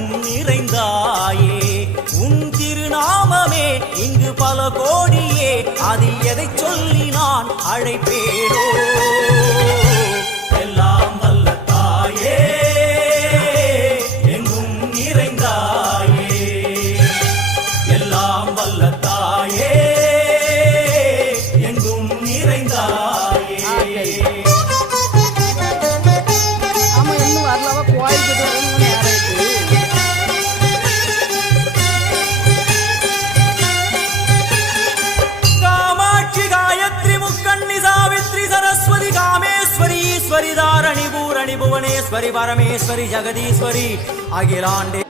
எங்கும் நிறைந்தாயே உன் திருநாமமே இங்கு பல கோடியே அதில் எதை சொல்லி நான் அழைப்பேனோ எல்லாம் வல்ல தாயே எங்கும் நிறைந்தாயே எல்லாம் வல்ல தாயே எங்கும் நிறைந்தாயே ஆமா இன்னும் வரலவா கோயிலுக்கு ईश्वरी धारणी भूरणी भुवनेश्वरी परमेश्वरी जगदीश्वरी अखिलांडे